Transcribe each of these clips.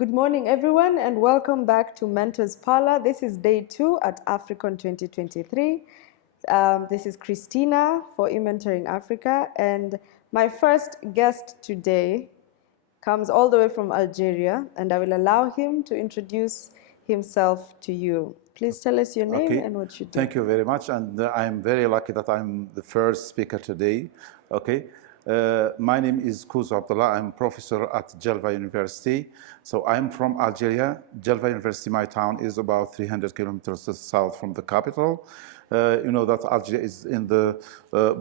Good morning, everyone, and welcome back to Mentors Parlor. This is day 2 at AFRICON 2023. This is Christina for eMentoring Africa, and my first guest today comes all the way from Algeria, and I will allow him to introduce himself to you. Please tell us your name Okay, and what you do. thank you very much, and I'm very lucky that I'm the first speaker today. Okay, my name is Kouzou Abdallah. I'm professor at Djelfa University. So I'm from Algeria. Djelfa University, my town, is about 300 kilometers south from the capital. You know that Algeria is in the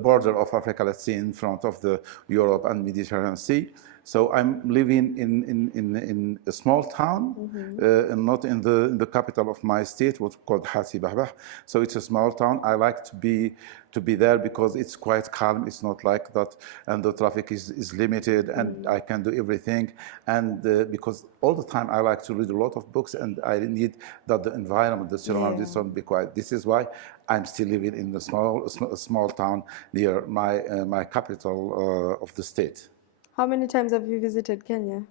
border of Africa, let's say, in front of the Europe and Mediterranean Sea. So I'm living in a small town, and not in the capital of my state, what's called Hassi Bahbah. So it's a small town. I like to be there because it's quite calm. It's not like that, and the traffic is limited, and I can do everything. And because all the time I like to read a lot of books, and I need that the environment, the surroundings, don't be quiet. This is why I'm still living in a small town near my capital of the state. How many times have you visited Kenya?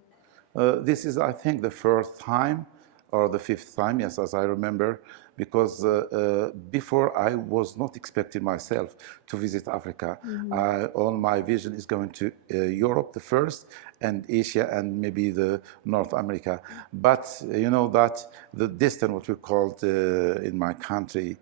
This is, I think, the fourth time or the fifth time, yes, as I remember, because before I was not expecting myself to visit Africa. All my vision is going to Europe the first, and Asia, and maybe the North America. But you know that the distance, what we called in my country,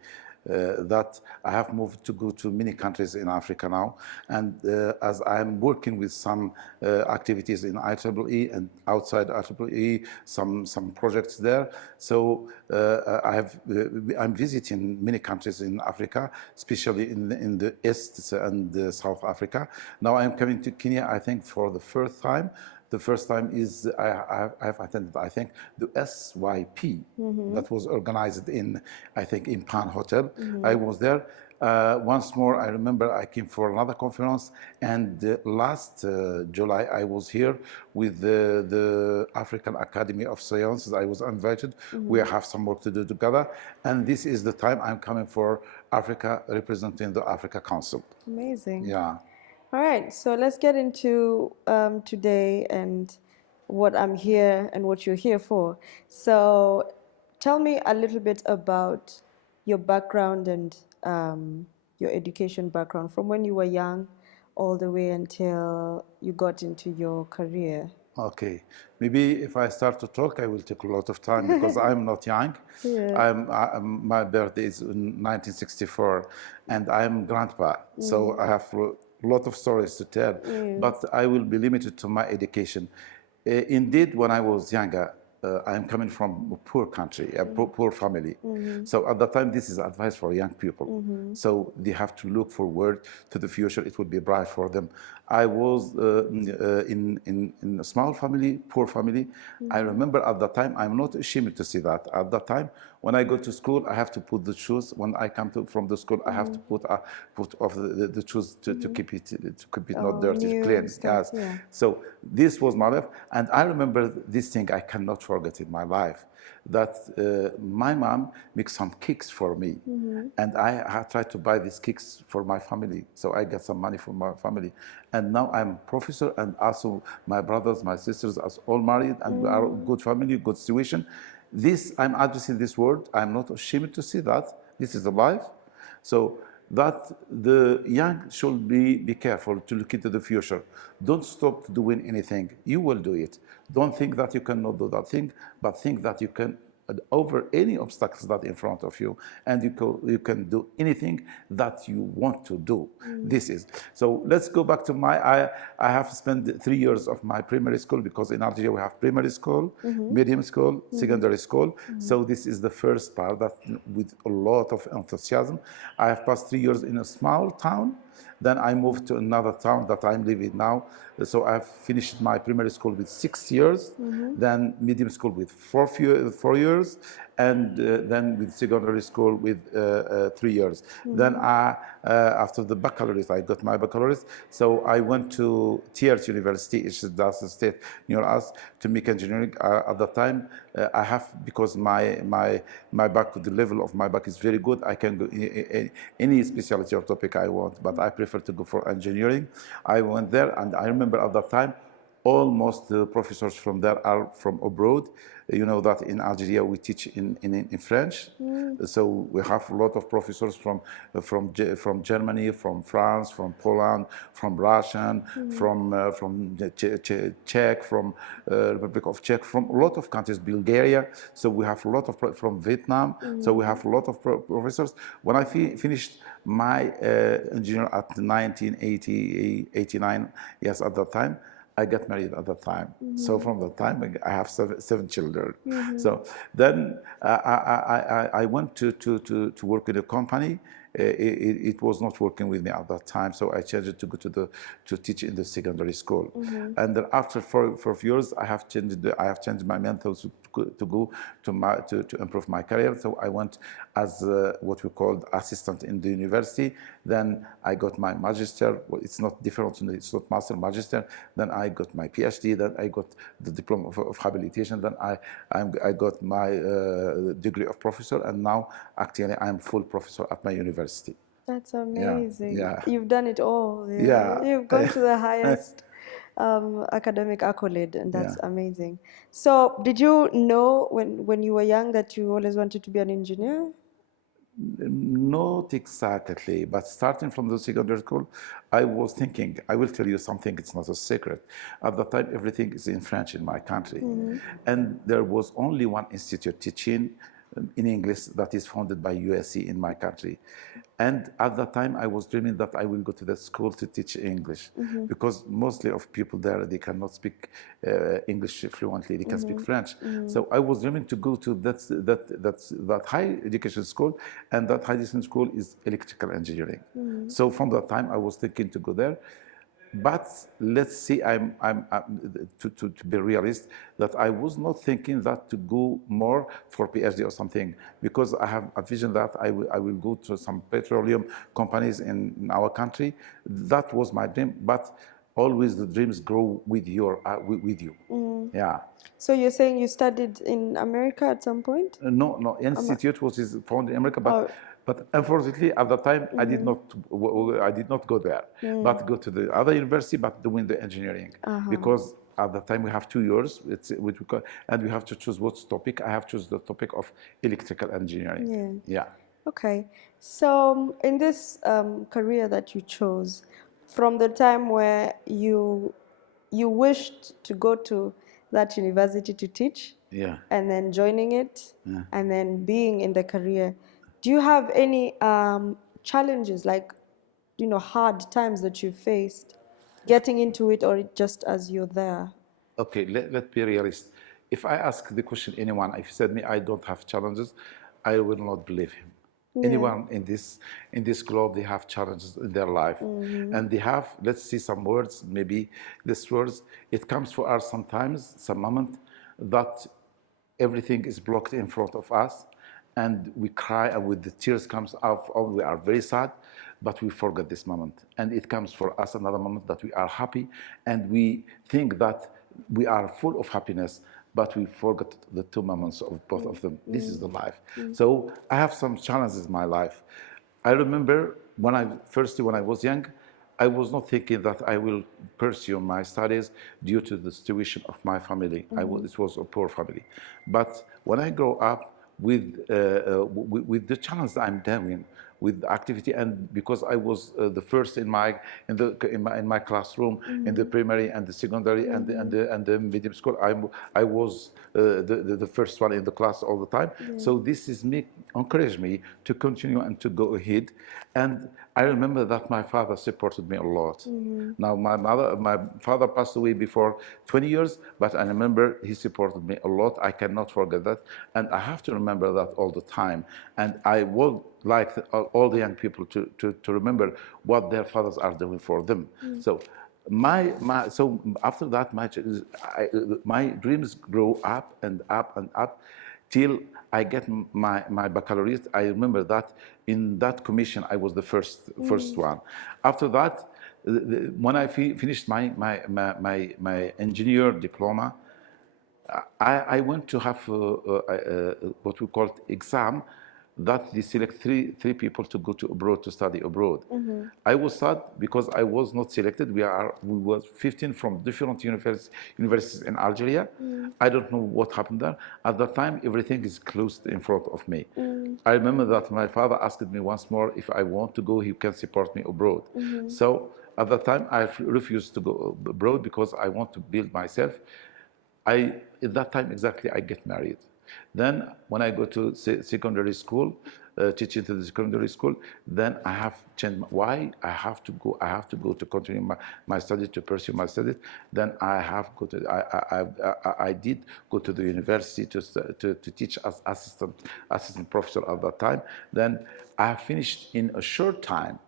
that I have moved to go to many countries in Africa now, and as I'm working with some activities in IEEE and outside IEEE, some projects there. So I'm visiting many countries in Africa, especially in the East and South Africa. Now I'm coming to Kenya, I think, for the first time. The first time is I have attended, I think, the SYP that was organized in, I think, in Pan Hotel. I was there. Once more, I remember I came for another conference, and last July I was here with the African Academy of Sciences. I was invited. We have some work to do together, and this is the time I'm coming for Africa, representing the Africa Council. Amazing. Yeah. All right, so let's get into today and what I'm here and what you're here for. So tell me a little bit about your background and your education background from when you were young all the way until you got into your career. Okay, maybe if I start to talk, I will take a lot of time because I'm not young. Yeah. My birthday is in 1964, and I'm grandpa, so I have a lot of stories to tell, but I will be limited to my education. Indeed, when I was younger, I'm coming from a poor country, a poor family. So at that time, this is advice for young people. So they have to look forward to the future. It would be bright for them. I was in a small family, poor family. I remember at that time, I'm not ashamed to say that. At that time, when I go to school, I have to put the shoes. When I come from the school, I have to put off the shoes to keep it not dirty, clean. Yes. Yeah. So this was my life, and I remember this thing I cannot forget in my life. That my mom makes some cakes for me, and I tried to buy these cakes for my family. So I got some money from my family, and now I'm a professor, and also my brothers, my sisters are all married, and we are a good family, good situation. This, I'm addressing this word. I'm not ashamed to say that. This is the life. So that the young should be careful to look into the future. Don't stop doing anything. You will do it. Don't think that you cannot do that thing, but think that you can over any obstacles that in front of you, and you can do anything that you want to do. This is. So let's go back to I have spent 3 years of my primary school, because in Algeria we have primary school, medium school, secondary school. So this is the first part that with a lot of enthusiasm. I have passed 3 years in a small town. Then I moved to another town that I'm living now. So I've finished my primary school with 6 years, then medium school with 4 years, and then with secondary school with 3 years. Then after the baccalaureate, I got my baccalaureate. So I went to Thiers University, that's the state near us, to make engineering. At the time, I have, because my back, the level of my back is very good, I can go any specialty or topic I want, but I prefer to go for engineering. I went there, and I remember at that time, almost the professors from there are from abroad. You know that in Algeria we teach in French, so we have a lot of professors from Germany, from France, from Poland, from Russian, from the Czech, from Republic of Czech, from a lot of countries, Bulgaria. So we have a lot of from Vietnam. So we have a lot of professors. When I finished my engineer at 1980, 89, yes, at that time, I got married at that time. So from that time, I have seven children. So then I went to work in a company. It was not working with me at that time, so I changed it to go to teach in the secondary school. And then after 4 years, I have changed my mentors to go to improve my career. So I went as what we called assistant in the university. Then I got my magister. Well, it's not different. It's not master, magister. Then I got my PhD. Then I got the diploma of habilitation. Then I got my degree of professor. And now actually I'm full professor at my university. That's amazing. Yeah. You've done it all. Yeah. You've gone to the highest academic accolade, and that's amazing. So, did you know when you were young that you always wanted to be an engineer? Not exactly, but starting from the secondary school, I was thinking, I will tell you something, it's not a secret. At the time, everything is in French in my country. And there was only one institute teaching in English that is founded by USC in my country. And at that time, I was dreaming that I will go to the school to teach English, because mostly of people there, they cannot speak English fluently, they can speak French. So I was dreaming to go to that high education school, and that high education school is electrical engineering. So from that time, I was thinking to go there. But let's see, to be realist, that I was not thinking that to go more for PhD or something, because I have a vision that I will go to some petroleum companies in our country. That was my dream, but always the dreams grow with you. Yeah. So you're saying you studied in America at some point? No, institute was founded in America, but unfortunately, at the time, I did not go there, but go to the other university, but doing the engineering, because at the time we have 2 years, and we have to choose what topic. I have chosen the topic of electrical engineering. Yeah. Okay. So in this career that you chose, from the time where you wished to go to that university to teach, and then joining it, and then being in the career, do you have any challenges, like, hard times that you faced getting into it, or just as you're there? Okay, let's be realist. If I ask the question anyone, if he said me I don't have challenges, I will not believe him. Anyone in this globe, they have challenges in their life, and they have, let's see some words, maybe these words, it comes for us sometimes, some moment that everything is blocked in front of us, and we cry, and with the tears comes out, we are very sad, but we forget this moment. And it comes for us another moment that we are happy, and we think that we are full of happiness, but we forget the 2 moments of both of them. This is the life. So I have some challenges in my life. I remember when I was young, I was not thinking that I will pursue my studies due to the situation of my family. It was a poor family. But when I grow up with the challenge that I'm doing, with activity, and because I was the first in my classroom, in the primary and the secondary and the medium school, I was the first one in the class all the time. So this is encouraged me to continue and to go ahead. And I remember that my father supported me a lot. Now my father passed away before 20 years, but I remember he supported me a lot. I cannot forget that, and I have to remember that all the time. And I would like all the young people to remember what their fathers are doing for them. So so after that, my dreams grow up and up and up till I get my baccalaureate. I remember that in that commission I was the first one. After that, when I finished my engineer diploma, I went to have what we call exam that they select three people to go to abroad to study abroad. I was sad because I was not selected. We were 15 from different universities in Algeria. I don't know what happened there. At that time, everything is closed in front of me. I remember that my father asked me once more if I want to go, he can support me abroad. So at that time, I refused to go abroad because I want to build myself. At that time exactly, I get married. Then when I go to secondary school, teaching to the secondary school, then I have changed. Why I have to go? I have to go to continue my studies, to pursue my studies. Then I have go to. I did go to the university to teach as assistant professor at that time. Then I have finished in a short time.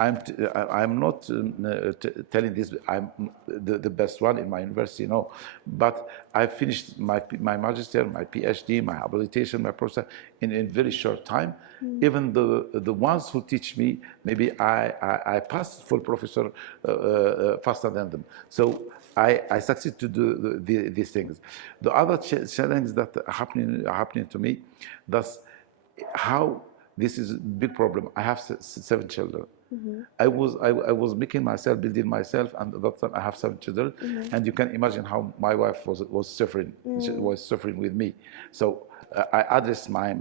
I'm not telling this I'm the best one in my university, no. But I finished my magister, my PhD, my habilitation, my professor in a very short time. Even the ones who teach me, maybe I passed full professor faster than them. So I succeed to do these things. The other challenge that happening to me, that's how this is a big problem. I have 7 children. I was making myself, building myself, and at that time I have 7 children, and you can imagine how my wife was suffering. She was suffering with me. So I address my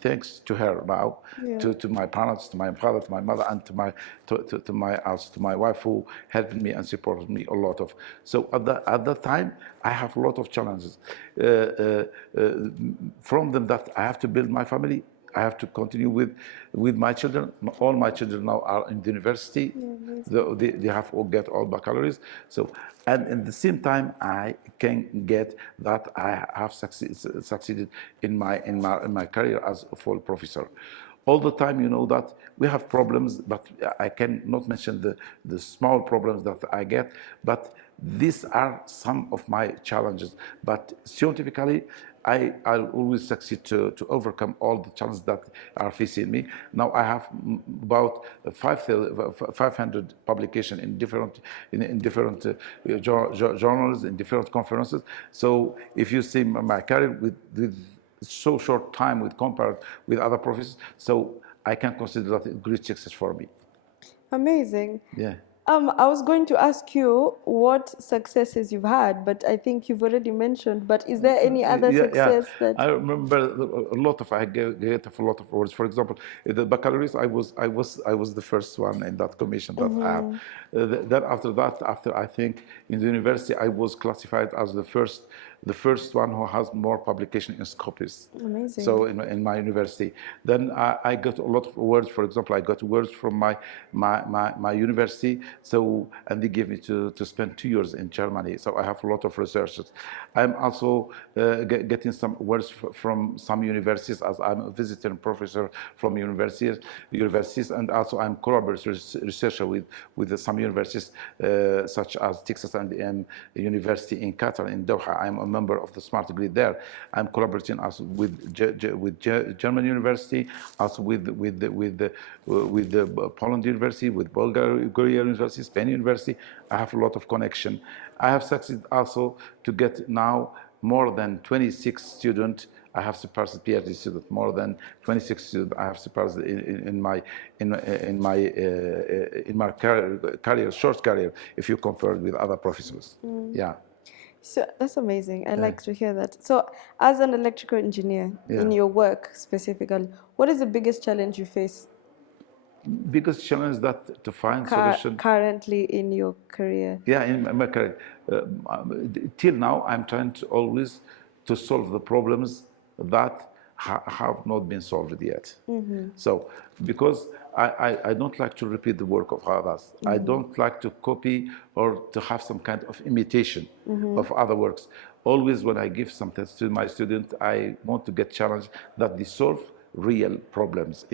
thanks to her now, to my parents, to my father, to my mother, and to my wife, who helped me and supported me a lot of. So at that time I have a lot of challenges. From them, that I have to build my family. I have to continue with my children. All my children now are in the university. They have all get all baccalaureates. So, and at the same time, I can get that I have succeeded in my career as a full professor. All the time, you know that we have problems, but I cannot mention the small problems that I get. But these are some of my challenges. But scientifically, I'll always succeed to overcome all the challenges that are facing me. Now I have about 500 publications in different journals, in different conferences. So if you see my career with so short time compared with other professors, so I can consider that a great success for me. Amazing. Yeah. I was going to ask you what successes you've had, but I think you've already mentioned. But is there any other success that I remember a lot of. I get a lot of awards. For example, the baccalaureate, I was the first one in that commission that I have. Then after that, after I think in the university, I was classified as the first one who has more publication in Scopus. Amazing. So in my university, then I got a lot of awards. For example, I got awards from my university. So, and they gave me to spend 2 years in Germany. So I have a lot of researches. I'm also getting some awards from some universities, as I'm a visiting professor from universities, and also I'm collaborator researcher with some universities, such as Texas A&M University in Qatar, in Doha. I'm a member of the Smart Grid there. I'm collaborating also with German University, also with the Poland University, with Bulgaria University, Spain University. I have a lot of connection. I have succeeded also to get now more than 26 students. I have surpassed PhD students, more than 26 students. I have surpassed in my career, short career, if you compare it with other professors. Yeah. So that's amazing. I like to hear that. So, as an electrical engineer, in your work specifically, what is the biggest challenge you face? Biggest challenge that to find solution currently in your career. Yeah, in my career. Till now, I'm trying to always to solve the problems that have not been solved yet. So, because I don't like to repeat the work of others. I don't like to copy or to have some kind of imitation of other works. Always when I give some tests to my students, I want to get challenged that they solve real problems,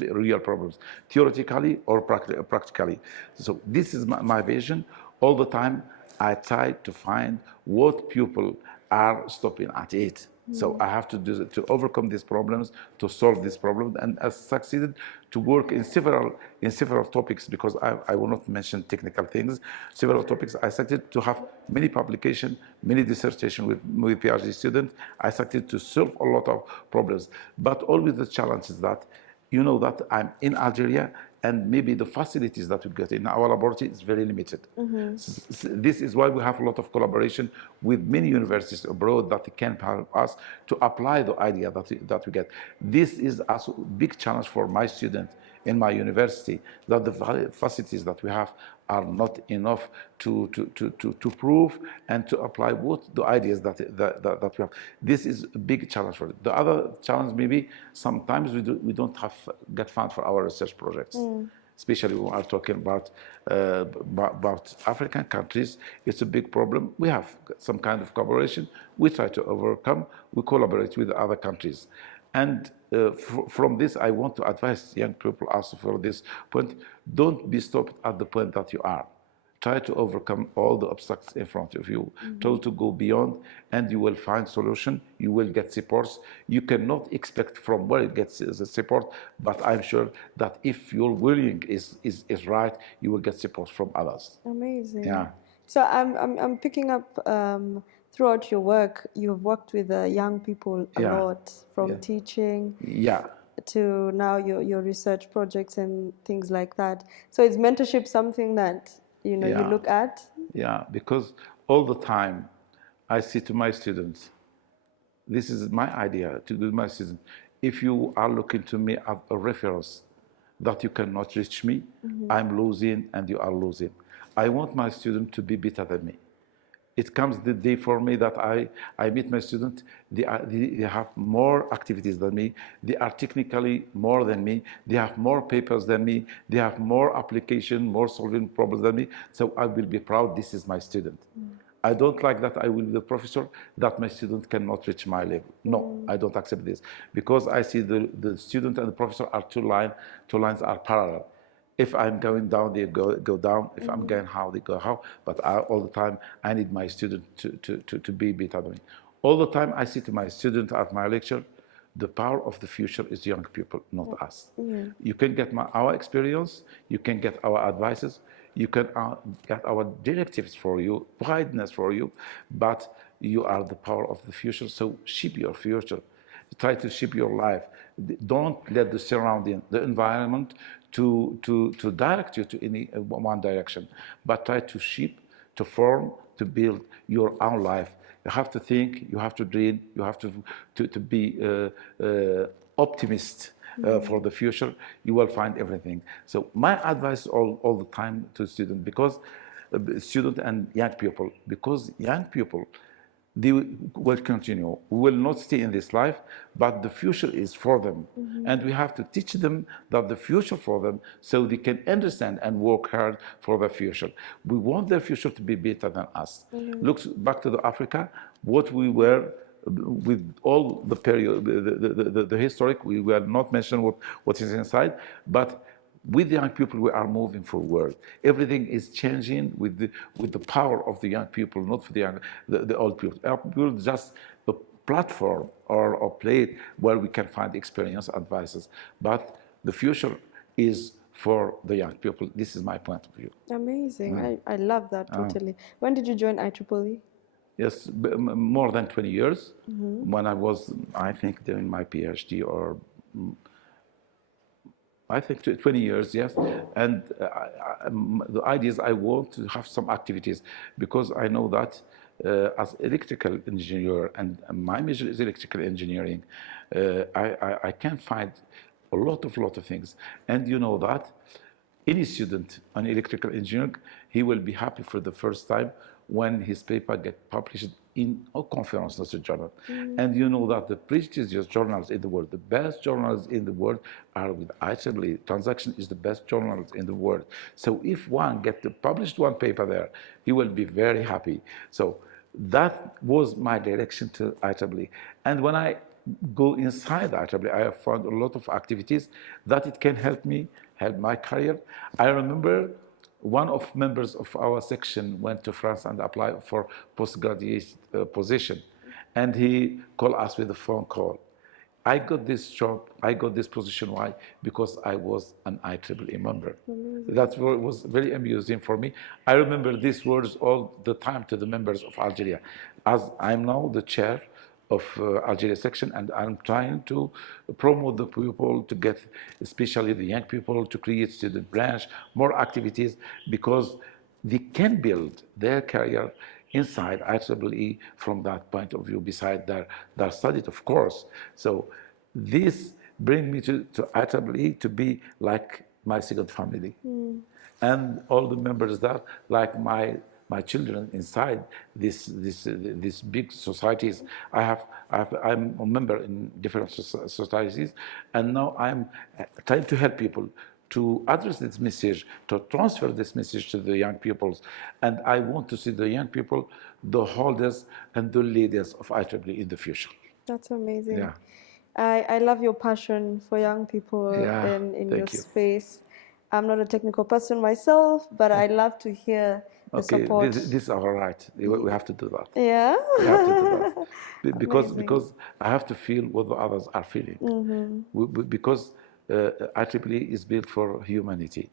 real problems, theoretically or practically. So this is my vision. All the time, I try to find what people are stopping at it. So I have to do to overcome these problems, to solve these problems, and I succeeded to work in several topics because I will not mention technical things. Several topics. I succeeded to have many publication, many dissertation with PhD students. I succeeded to solve a lot of problems, but always the challenge is that you know that I'm in Algeria and maybe the facilities that we get in our laboratory is very limited. This is why we have a lot of collaboration with many universities abroad that can help us to apply the idea that we get. This is also a big challenge for my students in my university, that the facilities that we have are not enough to prove and to apply what the ideas that we have. This is a big challenge for it. The other challenge maybe sometimes we don't get fund for our research projects. Especially when we are talking about African countries, it's a big problem. We have some kind of collaboration. We try to overcome. We collaborate with other countries. And from this, I want to advise young people also for this point. Don't be stopped at the point that you are. Try to overcome all the obstacles in front of you. Try to go beyond, and you will find solution. You will get supports. You cannot expect from where it gets the support, but I'm sure that if your willing is right, you will get support from others. Amazing. Yeah. So I'm picking up throughout your work, you've worked with young people a lot, from teaching to now your research projects and things like that. So is mentorship something that you look at? Yeah, because all the time I say to my students, this is my idea to do my students. If you are looking to me as a reference that you cannot reach me, I'm losing and you are losing. I want my student to be better than me. It comes the day for me that I meet my student, they have more activities than me, they are technically more than me, they have more papers than me, they have more application, more solving problems than me, so I will be proud this is my student. I don't like that I will be the professor that my student cannot reach my level. No, I don't accept this, because I see the student and the professor are two lines are parallel. If I'm going down, they go down. If I'm going how, they go how. But all the time, I need my student to be better than me. All the time, I say to my student at my lecture, the power of the future is young people, not us. You can get our experience, you can get our advices, you can get our directives for you, guidance for you, but you are the power of the future, so shape your future. Try to shape your life. Don't let the surrounding, the environment, to direct you to any one direction, but try to shape, to form, to build your own life. You have to think, you have to dream, you have to be optimist for the future. You will find everything. So my advice all the time to students, because student and young people, because young people, they will continue. We will not stay in this life, but the future is for them. And we have to teach them that the future for them, so they can understand and work hard for the future. We want their future to be better than us. Look back to Africa, what we were with all the period, the historic, we will not mention what is inside, but with the young people, we are moving forward. Everything is changing with the power of the young people, not for the old people. Our people just a platform or a plate where we can find experience, advices. But the future is for the young people. This is my point of view. Amazing. I love that totally. When did you join IEEE? Yes, more than 20 years. When I was, I think, doing my PhD, or I think 20 years, yes. And the idea is I want to have some activities, because I know that as electrical engineer, and my major is electrical engineering, I can find a lot of things. And you know that any student on electrical engineering, he will be happy for the first time when his paper gets published in a conference, not a journal. And you know that the prestigious journals in the world, the best journals in the world, are with IEEE. Transaction is the best journals in the world. So if one gets the published one paper there, he will be very happy. So that was my direction to IEEE. And when I go inside IEEE, I have found a lot of activities that it can help me, help my career. I remember one of members of our section went to France and applied for postgraduate position. and he called us with a phone call. I got this job, I got this position. Why? Because I was an IEEE member. That was very amusing for me. I remember these words all the time to the members of Algeria. As I'm now the chair of Algeria section, and I'm trying to promote the people to get, especially the young people, to create student branch, more activities, because they can build their career inside IEEE from that point of view, beside their studies, of course. So this brings me to IEEE to be like my second family. And all the members that, like my children inside this big societies. I'm a member in different societies, and now I'm trying to help people to address this message, to transfer this message to the young peoples. And I want to see the young people, the holders and the leaders of IEEE in the future. That's amazing. Yeah. I love your passion for young people Yeah, in your thank you. space. I'm not a technical person myself, but I love to hear the Okay, support. this is our right. We have to do that. Yeah. We have to do that. Amazing. Because I have to feel what the others are feeling. Because IEEE is built for humanity,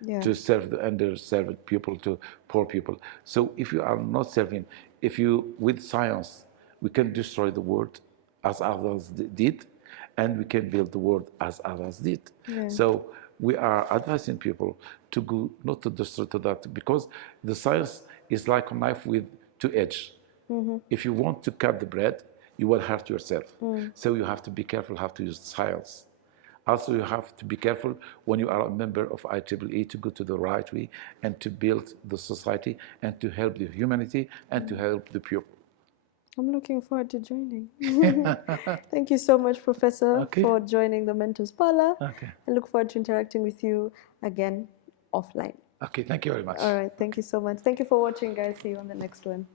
Yeah. to serve the underserved people, to poor people. So if you are not serving, if you, with science, we can destroy the world as others did, and we can build the world as others did. Yeah. So we are advising people to go, not to destroy to that, because the science is like a knife with two edges. If you want to cut the bread, you will hurt yourself. So you have to be careful how to use science. Also, you have to be careful when you are a member of IEEE to go to the right way and to build the society and to help the humanity and to help the people. I'm looking forward to joining. Thank you so much, Professor, for joining the Mentors Parlor. Okay. I look forward to interacting with you again offline. Okay, thank you very much. All right, thank you so much. Thank you for watching, guys. See you on the next one.